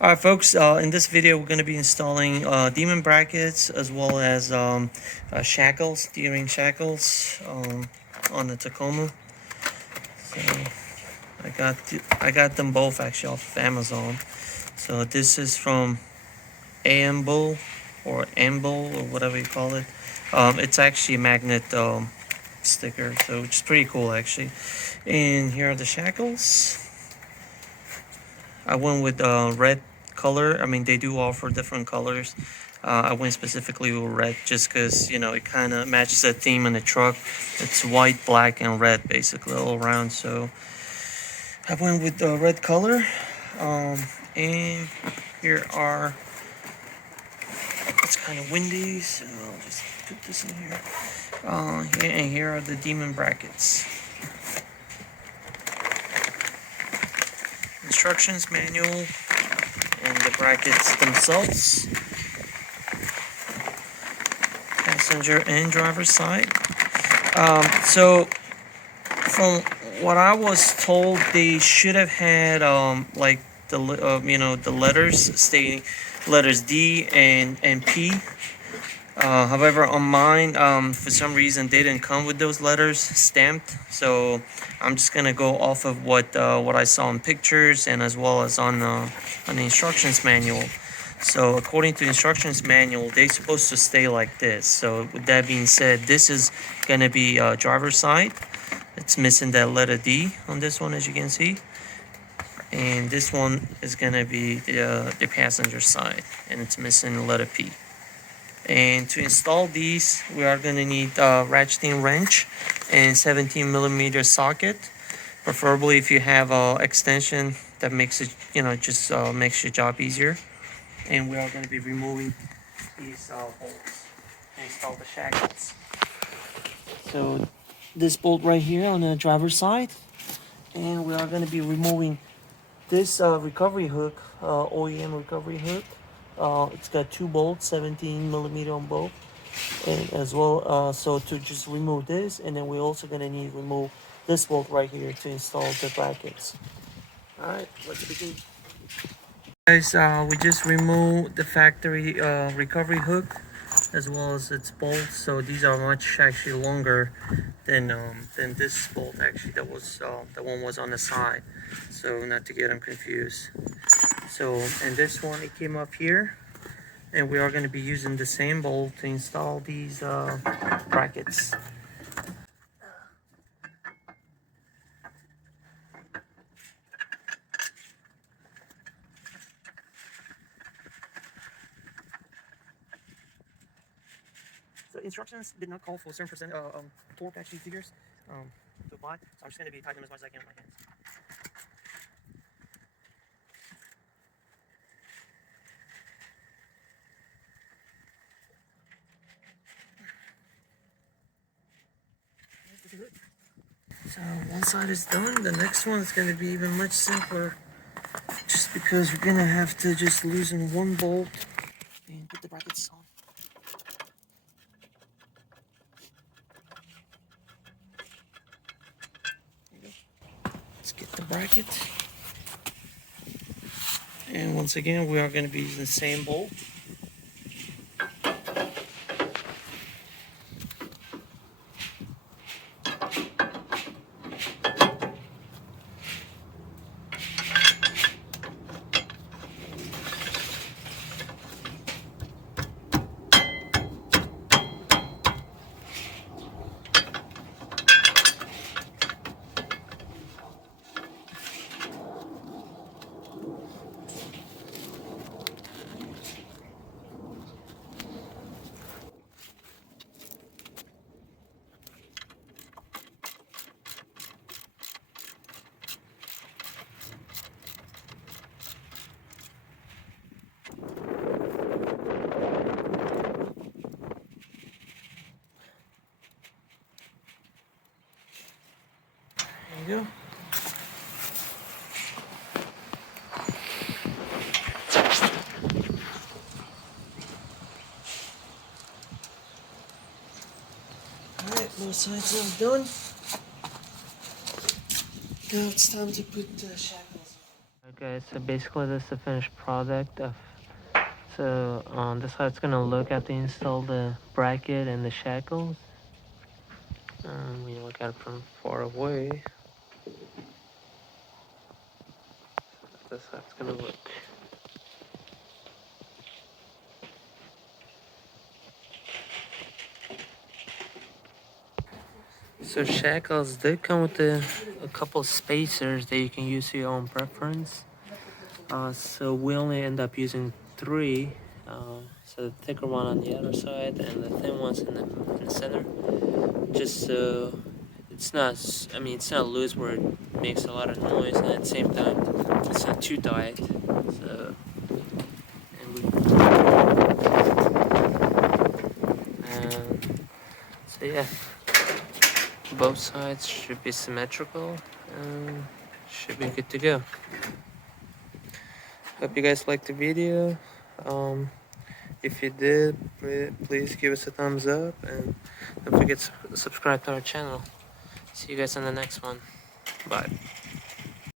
Alright folks, in this video we're going to be installing demon brackets as well as shackles, D-ring shackles on the Tacoma. So I got them both actually off of Amazon. So this is from Amble or Amble or whatever you call it. It's actually a magnet sticker, so which is pretty cool actually. And here are the shackles. I went with red color. I mean, they do offer different colors. I went specifically with red just because, you know, it kind of matches the theme in the truck. It's white, black, and red basically all around. So I went with the red color. And here are, it's kind of windy, so I'll just put this in here. And here are the demon brackets. Instructions manual and the brackets themselves, passenger and driver side. So from what I was told, they should have had like the the letters stating letters D and P. However, on mine, for some reason, they didn't come with those letters stamped. So I'm just gonna go off of what I saw in pictures and as well as on the instructions manual. So according to the instructions manual, they're supposed to stay like this. So with that being said, this is gonna be driver's side. It's missing that letter D on this one, as you can see. And this one is gonna be the passenger side, and it's missing the letter P. And to install these, we are going to need a ratcheting wrench and 17mm socket. Preferably if you have a extension that makes it, just makes your job easier. And we are going to be removing these bolts to install the shackles. So this bolt right here on the driver's side, and we are going to be removing this recovery hook, OEM recovery hook. It's got two bolts, 17mm on both, and as well. So to just remove this, and then we're also gonna need to remove this bolt right here to install the brackets. All right, let's begin. Guys, we just removed the factory recovery hook as well as its bolts. So these are much actually longer than this bolt actually. That was the one was on the side. So not to get them confused. So, and this one, it came up here, and we are going to be using the same bolt to install these brackets. So instructions did not call for 7% torque actually figures to apply, so I'm just going to be tightening them as much as I can with my hands. So one side is done, the next one is going to be even much simpler, just because we're going to have to just loosen one bolt and put the brackets on. There you go. Let's get the bracket. And once again, we are going to be using the same bolt. There you go. Alright, both sides are done. Now it's time to put the shackles on. Okay, so basically this is the finished product of. So this is how it's gonna look after you install the bracket and the shackles. When you look at it from far away, this is how it's gonna look. So shackles did come with a couple spacers that you can use to your own preference. So we only end up using 3. So the thicker one on the other side and the thin ones in the center. Just so it's not, I mean, it's not loose where it makes a lot of noise, and at the same time, it's not too tight. So, so yeah, both sides should be symmetrical and should be good to go. Hope you guys liked the video. If you did, please give us a thumbs up and don't forget to subscribe to our channel. See you guys on the next one. Bye.